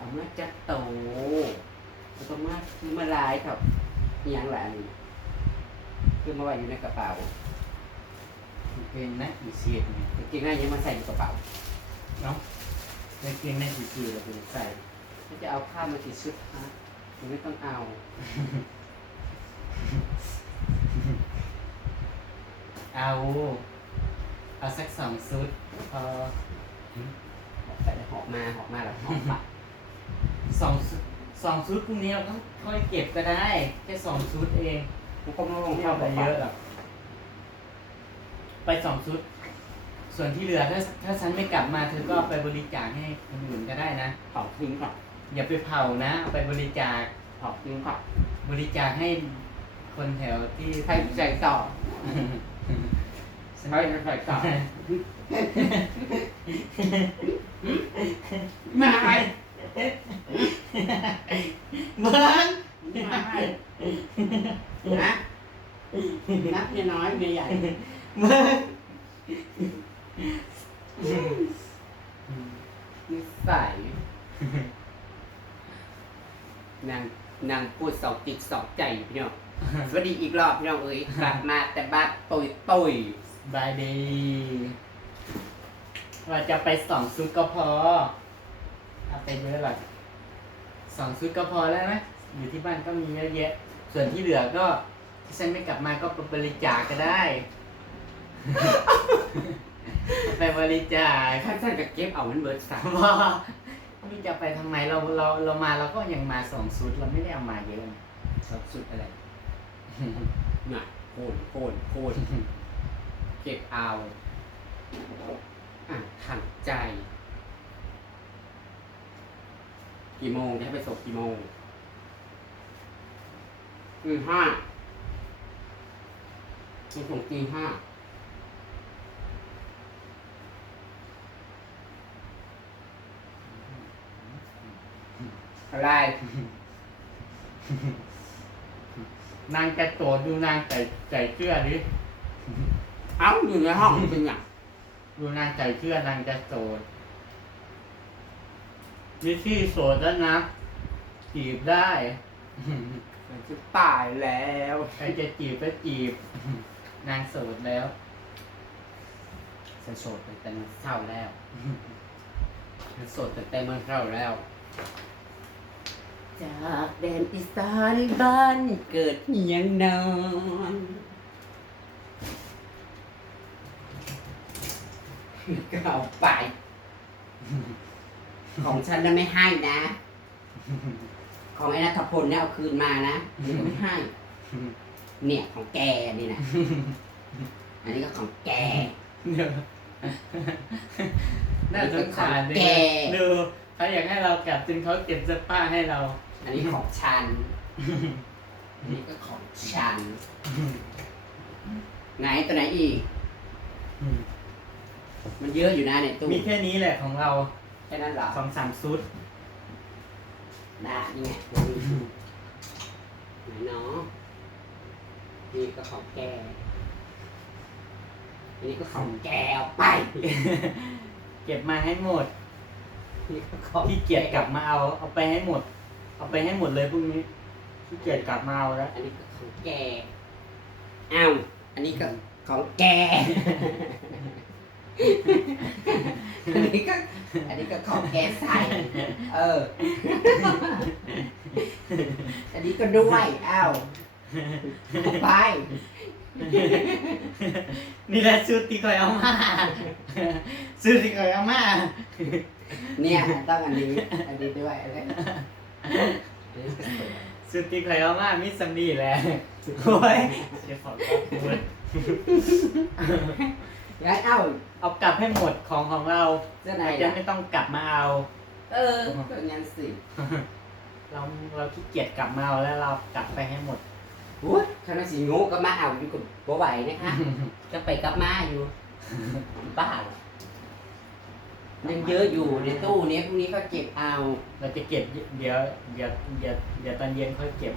เอามาจัดโตแล้วก็มาคือมาลายครับอหย่างหลานคือมาไว้อยู่ในกระเป๋าเป็นนักอีเสียดเนี่ยกางเกงในยังมาใส่อยู่กระเป๋าเนาะในเกงในสีสีเราเป็นใส่ถ้าจะเอาผ้ามาติดชุดฮะยังไม่ต้องเอาเอา เอาสักสองชุดพอใส่หอบมาหอบมาแล้วหอบปะ สองชุดสองชุดพรุ่งนี้เราก็ค่อยเก็บก็ได้ แค่สองชุดเองผมก็ไม่ลงไม่เข้าเอาไปไปเยเยอะอะหรอกไปสองชุด ส่วนที่เหลือถ้าถ้าฉันไม่กลับมาเธอก็เอาไปบริจาคให้คนอื่นก็ได้นะ เผาทิ้งก่อนอย่าไปเผานะเอาไปบริจาคเผาทิ้งก่อนบริจาคให้คนแถวที่ใครใจต่อฉันใครจะใส่ต่อมาไอ้ เบิ้งมาไอ้นะนับเมียน้อยเมียใหญ่เบิ้งนิสัยนางนางพูดสองจิตสองใจพี่น้องสวัสดีอีกรอบพี่น้องเอ้ยกลับมาแต่บ้านตุยตุยบายดี ว่าจะไปสองชุดก็พอ เอาไปเยอะหรอกสองชุดก็พอแล้วนะอยู่ที่บ้านก็มีเยอะแยะ ส่วนที่เหลือก็ที่ฉันไม่กลับมาก็ไปบริจาคก็ได้เอาไปบริจาคขั้นสั้นกับเก็บเอามันเบิร์ดสามว่าไม่จะไปทำไมเราเราเรามาเราก็ยังมาสองชุดเราไม่ได้เอามาเยอะนะชอบสุดอะไรหน่ะโคนโคนโคนเก็บเอาอะขังใจ กี่โมงจะให้ไปส่งกี่โมงตีห้าไปส่งตีห้าอะไร นางจะโตดดูนางใส่ใส่เสื้อดิเอ้าอยู่ในห้องเป็นอย่างดูนางใส่เสื้อนางจะโสด วิธีโสดแล้วนะจีบได้มันจะตายแล้วใครจะจีบก็จีบ นางโสดแล้วฉันโสดตั้งแต่เมื่อเช้าแล้วฉันโสดตั้งแต่เมื่อเช้าแล้ว จากแดนอีสานบ้านเกิดเมียงนอนก็เอาไป ของฉันน่ะไม่ให้นะ ของไอ้นัทพลเนี่ยเอาคืนมานะไม่ให้ เนี่ยของแกนี่นะอันนี้ก็ของแก เดี๋ยวน่าสงสารเลยแกดูเขาอยากให้เรากลับจนเขาเก็บเสื้อผ้าให้เรา อันนี้ของฉัน อันนี้ก็ของฉัน ไหนตัวไหนอีก มันเยอะอยู่นะในตู้มีแค่นี้แหละของเรา แค่นั้นเหรอสองสามซุดได้นี่ไงไหนเนาะนี่ก็ของแกอันนี้ก็ของแกเอาไป เก็บมาให้หมดนี่ก็ของขี้เกียจกลับมาเอา เอาไปให้หมด เอาไปให้หมดเลยพรุ่งนี้ขี้เกียจกลับมาเอาแล้วอันนี้ก็ของแกอ้าวอันนี้ก็ของแก อันนี้ก็ อันนี้ก็ของแกใส่ เออ อันนี้ก็ด้วยอ้าวเอาไป นี่แหละชุดที่คอยเอามาชุดที่คอยเอามาเนี่ยต้องอันนี้ อันนี้ด้วยอะไรอันนี้ก็สวยชุดที่คอยเอามามิสซัมดีแหละโอ้ยเดี๋ยวขอขอบคุณ งั้นเอ้าเอากลับให้หมดของของเราเจ้าไหนจะล่ะไม่ต้องกลับมาเอา เออก็งั้นสิเราเราขี้เกียจกลับมาเอาแล้วเรากลับไปให้หมด อุ้ยคณะสีงูก็มาเอาอยู่กับบัวไหวนะคะก็ไปกับมาอยู่บ้าเหรอยังเยอะอยู่ในตู้เนี้ยพรุ่งนี้ก็เก็บเอา เราจะเก็บเดี๋ยวเดี๋ยวเดี๋ยวเดี๋ยวตอนเย็นค่อยเก็บ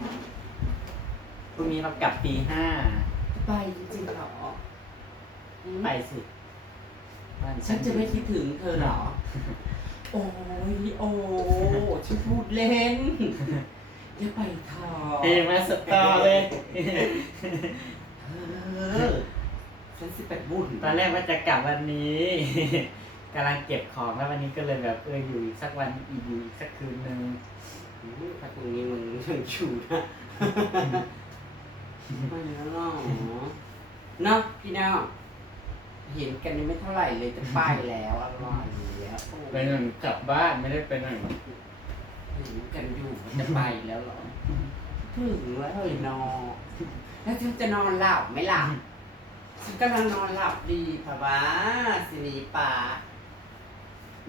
พรุ่งนี้เรากลับตีห้าไปจริงๆเหรอ ไปสิบ้านฉันจะไม่คิดถึงเธอเหรอ โอ้ยโอ้ฉันพูดเล่น อย่าไปทอเฮ้มาสตอเลยเออฉันสิไปบุญตอนแรกว่าจะกลับวันนี้กำลังเก็บของแล้ววันนี้ก็เลยแบบเอออยู่อีกสักวันอีกอยู่อีกสักคืนนึงถ้าตรงนี้มึงยังอยู่นะไม่แล้วเนาะเนาะพี่น้อง เห็นกันยังไม่เท่าไหร่เลยจะไปแล้วอร่อยแล้วโอ้ไปหนึ่งกลับบ้านไม่ได้ไปไหนเห็นกันอยู่มันจะไปแล้วเหรอถึงแล้วเฮ้ยนอนแล้วฉันจะนอนหลับไหมล่ะฉันกำลังนอนหลับดีพะวะสินีป่า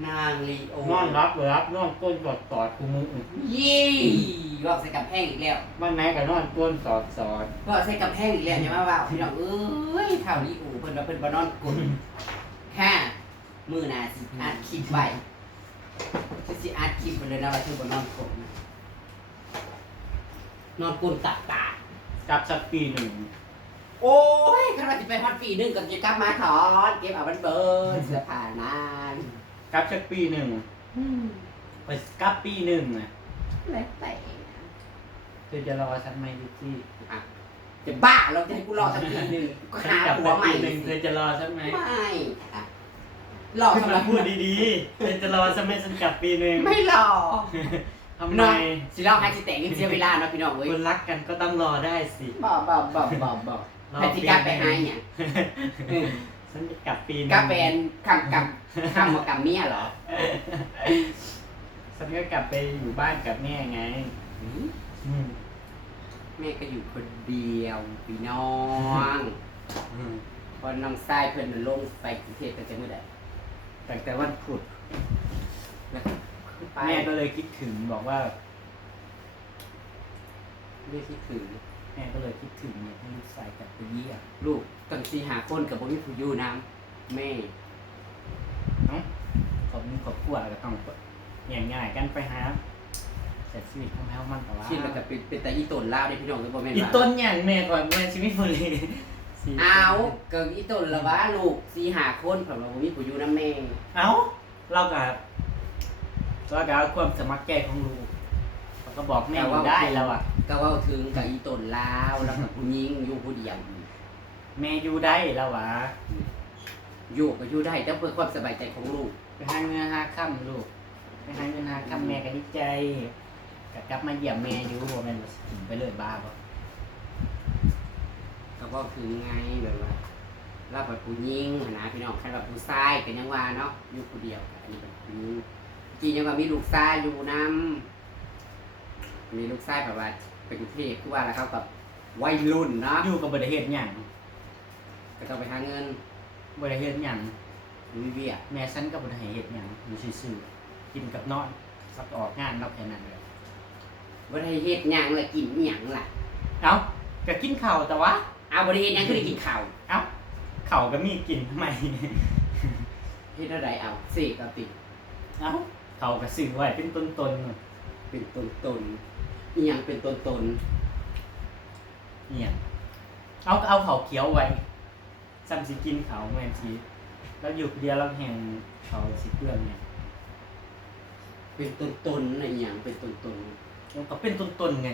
นางลีโอนอนรับเลยรับนอนก้นกอดกอดคูมือยี่บอกใส่กับแพงอีกแล้ววันไหนก็นอนก้นสอดสอดบอกใส่กับแพงอีกแล้วอย่ามาว่าพี่น้องเอ้ยข่าวลีโอเพิ่นว่าเพิ่นบ่นอนกุนค่ะมือหนาสิอัดคลิปไว้ฉันสิอัดคลิปไปเลยนะว่าเธอบ่นอนกุนนะนอนกุนตับตากลับสักปีหนึ่งโอ้ยคันว่าสิไปฮอดปีหนึงก็จะกลับมาถอนเก็บเอามันเบิดเสื้อผ้านาน กลับสักปีหนึ่งไปกลับปีหนึ่งนะแล้วแต่เธอจะรอฉันไหมดิจี้อะจะบ้าเราจะให้กูรอสักปีหนึงก็หาฉันกลับหัวใหม่ปีหสินึ่งเธอจะรอฉันไหมไม่อะรอขึ้นทำไมมาพูดดีๆเธอจะรอฉันไหมฉันกลับปีหนึ่งไม่รอทำไมน้องสิเราให้สิแต่งเงินเสียเวลาเนาะพี่น้องเอ้ยคนรักกันก็ต้องรอได้สิบ่บ่บ่บ่บ่รอให้สิกลับไปให้เนี่ย เออ ฉันจะกลับปีหนึงกลับเป็นคำกับคำกับเมียเหรอฉันก็กลับไปอยู่บ้านกับแม่ไงอืมแม่ก็อยู่คนเดียวพี่น้องอืมเพอน้องทรายเพิ่นน่ะลงไปกรุงเทพตั้งแต่เมื่อใดตั้งแต่วันพุธแล้วก็คือไปแม่ก็เลยคิดถึงบอกว่า ไม่คิดถึง แม่ก็เลยคิดถึงอยากให้ลูกชายกลับไปเยี่ยมลูกตั้งสี่หาคนกับบ่มีผู้อยู่น้ำแม่เนาะขอบมีครอบครัวก็ต้องง่ายๆกันไปหาเสร็จชีวิตของแพ้วมันแต่ว่าคิดแล้วก็เป็นเป็นแต่อีต้นลาวได้พี่น้องก็บ่แม่นอีว่าต้นอย่างแม่ก่อนแม่ชีวิตคนเลยสี่เอาเกิดอีต้นละว่าลูกสี่หาคนเพิ่นว่าบ่มีผู้อยู่น้ำแม่ เอ้าเรากับเรากับเอาความสมัครใจของลูกเรา ก็บอกแม่อยู่ได้แล้วอะ ก็เว่าถึงกับอีต้นลาวแล้วกับผู้หญิงอยู่ผู้เดียวแม่อยู่ได้แล้ววะอยู่ก็อยู่ได้แต่เพื่อความสบายใจของลูกไปหาเงินหาค่ำลูกไปหาเงินหาค่ำแม่ก็ดีใจก็กลับมาเยี่ยมแม่อยู่บ่แม่นว่าสิถิ่มไปเลยบ้าบ่ก็เว่าถึงไงแบบว่าเราแบบผู้หญิงหั้นนะพี่น้องใครแบบผู้ชายก็ยังว่าเนาะอยู่ผู้เดียวก็อันนี้แบบผู้หญิงจริงยังว่ามีลูกชายอยู่นํ มีลูกชายแบบว่าไปกรุงเทพคือว่าแล้วเขากับวัยรุ่นเนาะอยู่กับบริเหตุหยังก็ต้องไปหาเงินบริเหตุหยังมีเวียกแม่ฉันกับบริเหตุหยังอยู่ซื่อๆกินกับนอนสักออกงานเราแค่นั้นเลยบ่ได้เฮ็ดหยังละกินหยังล่ะเอ้าก็กินข้าวแต่ว่าเอาบ่ได้เฮ็ดหยังคือได้กินข้าวเอ้าข้าวก็มีกินทำไมเฮ็ดอะไรเอาเสกเอาติดเอ้าข้าวก็ซื้อไว้เป็นต้นๆนู่นเป็นตนตนๆ อีหยังเป็นตนตนเนี่ยเอาก็เอาข้าวเขียวไว้ซ้ำสิกินข้าวแม่นสิแล้วอยู่คนเดียวเราแห่งข้าวสิเปื้อนเนี่ยๆเป็นตนตนๆนะอีหยังเป็นตนตนมันก็เป็นต้นๆไง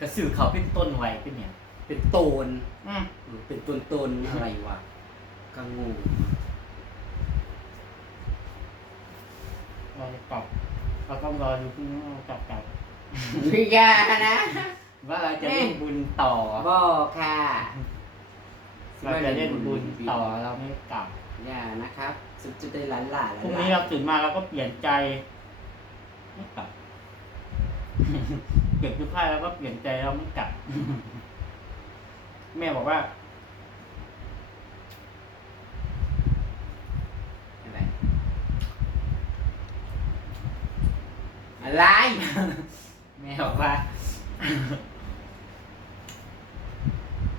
ก็ซื้อข้าวเป็นต้นไว้เป็นหยังๆเป็นโตนอืมเออเป็นตนตนๆอะไรวะก็งงเราปรับเราต้องรออยู่ที่นู่นกลับกลั บไม่ยานะ ว่าเราจะเล่นบุญต่อบ่ค่ะเราจะเล่นบุญต่อเราไม่กลับอย่านะครับ สุดจะได้หลานหลานพรุ่งนี้เราตื่นมาเราก็เปลี่ยนใจไม่กลับเก็บทุกท่าแล้วก็เปลี่ยนใจเราไม่กลับ แม่บอกว่าอะไรอะไร แม่บอกว่า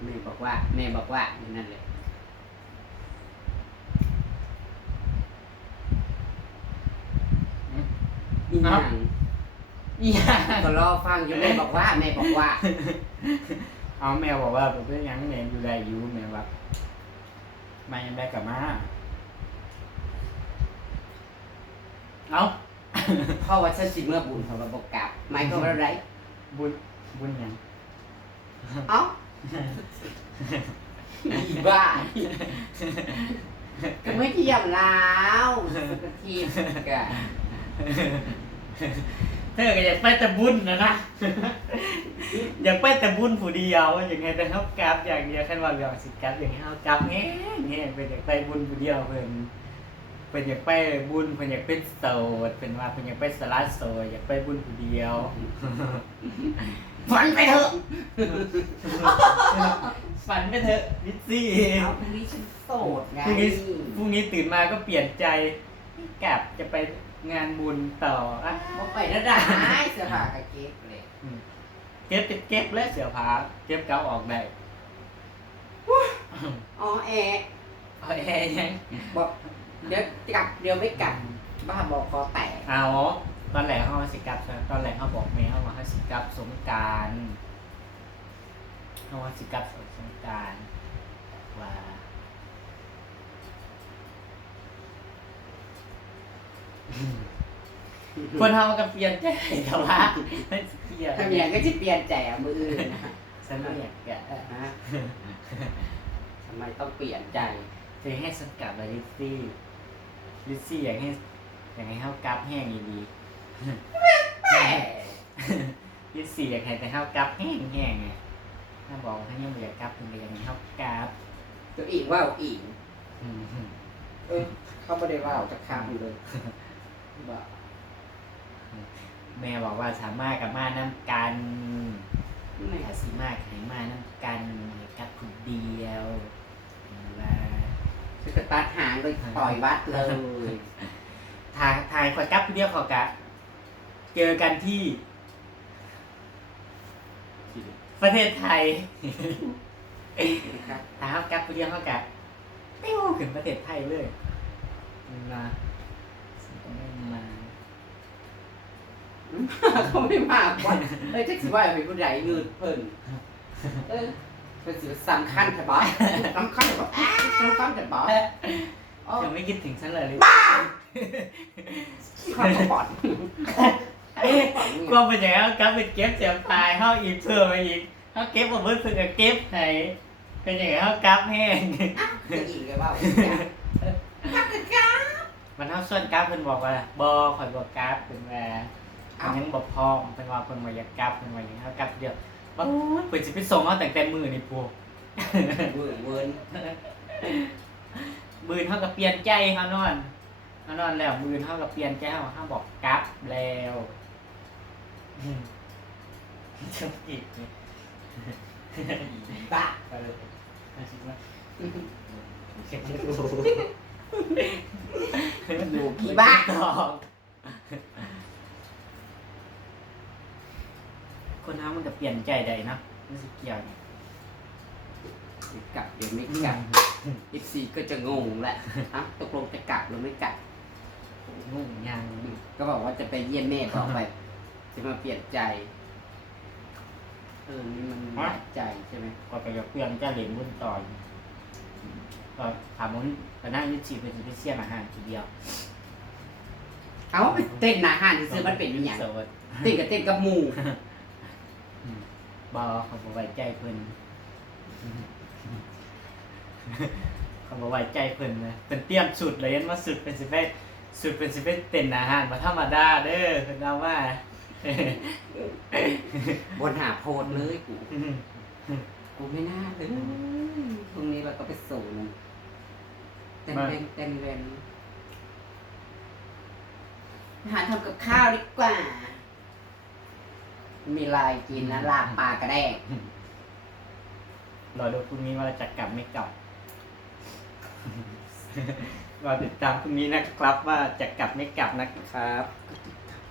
แม่บอกว่า แม่บอกว่าอย่างนั่นเลยอีหยังอีหยังก็รอฟังอยู่แม่บอกว่า แม่บอกว่า เอาแมวบอกว่าผมเป็นหยังแมวอยู่ใดอยู่แมวว่ามายังได้กลับมา เอาเพราะว่าฉันสิเมื่อบุญเขาก็บอกกลับ หมายความว่าอะไรบุญบุญหยังเอ้าอีบ้าก็ไม่เที่ยมแล้วสุกทีมกันเธอก็อยากไปแต่บุญนะนะ อยากไปแต่บุญผู้เดียวอย่างไงแต่เขากราฟอย่างเดียวแค่ว่าเรื่องสิกราฟอย่างเขากราฟแง่แง่เป็นอยากไปบุญผู้เดียวเพิ่น เป็นอยากไปบุญเป็นอยากเป็นโสดเป็นว่าเป็นอยากไปสละโสดอยากไปบุญผู้เดียวฝันไปเถอะฝันไปเถอะวิซซี่เอาพรุ่งนี้ฉันโสดไงพรุ่งนี้พรุ่งนี้ตื่นมาก็เปลี่ยนใจกลับจะไปงานบุญต่ออะบอกไปแล้วได้เสื้อผ้ากระเก็บเลยเก็บจะเก็บและเสือผาเก็บเกาออกได้อ๋อแอร์เอาแอร์ยังบอก เดี๋ยวกลับเดี๋ยวไม่กลับบ้าบอกคอแตกเอาตอนแรกเขามาสิกลับใช่ไหมตอนแรกเขาบอกแม่เขาว่าให้สิกลับสงกรารเขาว่าสิกลับสงกรารว่าคนเฮากับเปลี่ยนใจแต่ว่าให้สิเปลี่ยนทำอย่างก็จะเปลี่ยนใจอะมืออื่นนะฉันไม่อยากแกะฮะทำไมต้องเปลี่ยนใจจะให้ฉันกลับเลยลิซซี่ ลิซซี่อยากให้อยากให้เขากลับแห้งดีๆแหมลิซซี่อยากให้แต่เขากลับแห้งแห้งไงถ้าบอกว่าถ้ายังไม่อยากกลับคุณก็อยากให้เขากลับตัวอีกว่าอีกอืมเออเขาไม่ได้ว่าจะคำเลยบอกแม่บอกว่าสามารถกับมาน้ำกันไม่ถ้าสิมากให้มาน้ำกันให้กลับคนเดียวว่า จะตัดหางเลยปล่อยวัดเลยทางทางคอยกลับคนเดียวเขอกะเจอกันที่ ประเทศไทยนะครับถ้าเขากลับคนเดียวเขากะติ้วขึ้นประเทศไทยเลยนะสิก็ไม่มาเขาไม่มากว่าเฮ้ยแท็กซี่ว่าเป็นผู้ใหญ่เงินเพิ่น เออเป็นสิ่งสำคัญแต่บอสสำคัญแต่บอสสำคัญแต่บอสอ๋อยังไม่คิดถึงฉันเลยเลยข้าวปอดก็เป็นอย่างนั้นกลับไปเก็บเสียงตายเขาอีกเพิ่มมาอีกเขาเก็บผมเพิ่งสึกกับเก็บให้เป็นอย่างนั้นเขากลับแห้งจะอีกเลยว่ามันเท่าส่วนกราฟเพิ่นบอกว่าบอข่อยบอกกราฟเป็นว่ามันยังบอกพอเป็นว่าเพิ่นว่าอยากกราฟเพิ่นว่าอย่างนี้เขากราฟเดียว บ่เพิ่นสิไปส่งเขาแต่งแต่มือนี่ปูเวิร์นเวิร์นมือเขาก็เปลี่ยนใจเขานอนเขานอนแล้ว มือเขาก็เปลี่ยนใจเขาเขาบอกกราฟแล้วอืมชอบอีกนี่บ้าไปเลยมาชิมมาเช็คดูพี่บ้า ตอบ คนเขามันก็เปลี่ยนใจได้เนาะมันสิเกี่ยวเนี่ยกลับเดี๋ยวไม่กลับอีซีก็จะงงแหละฮะตกลงจะกลับหรือไม่กลับ งงยังก็บอกว่าจะไปเยี่ยมแม่ต่อไป จะมาเปลี่ยนใจ เออนี่มันหลายใจใช่ไหมก็ไปกับเพื่อนจะเหรียญรุ่นต่อยก็ถามมันก็นั่งยึดชีพเป็นสิไปเสียนอาหารทีเดียว เอาไปเต้นหนาห้านซื้อมันเป็นอหย่างโสดเต้นกับเต้นกับหมู บอเขาบอกไว้ใจเพิ่นเขาบอกไว้ใจเพิ่นนะเป็นเตรียมสุดเลยยันว่าสุดเป็นสิไปสุดเป็นสิไปเต้นอาหารมาธรรมดาเด้อเพิ่นเอาว่าบนหาโพดเลยกูกูไม่น่าเลยพรุ่งนี้เราก็ไปสูนเต้นมาเต้นเต้นเต้นหาทำกับข้าวดีกว่า มีลายกินนะลาบปลากระแดกรอดูพรุ่งนี้ว่าจะกลับไม่กลับ รอติดตามพรุ่งนี้นะครับว่าจะกลับไม่กลับนะครับ